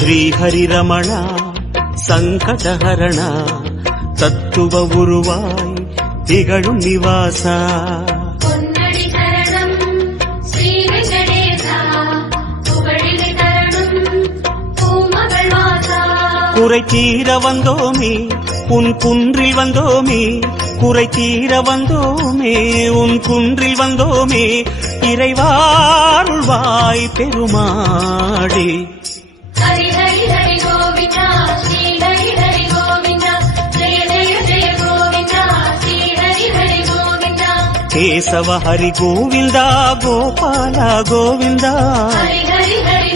ஸ்ரீஹரிரமணா சங்கடஹரணா தத்துவ உருவாய் திகழும் நிவாசா குறை தீர வந்தோமே உன் குன்றில் வந்தோமே குறை தீர வந்தோமே உன் குன்றில் வந்தோமே இறைவாருள்வாய் பெருமாளே. ஹரி ஹரி ஹரி கோவிந்தா ஸ்ரீ ஹரி ஹரி கோவிந்தா ஜெய ஜெய ஜெய கோவிந்தா ஸ்ரீ ஹரி ஹரி கோவிந்தா கேசவ ஹரி கோவிந்தா கோபால கோவிந்தா ஹரி ஹரி ஹரி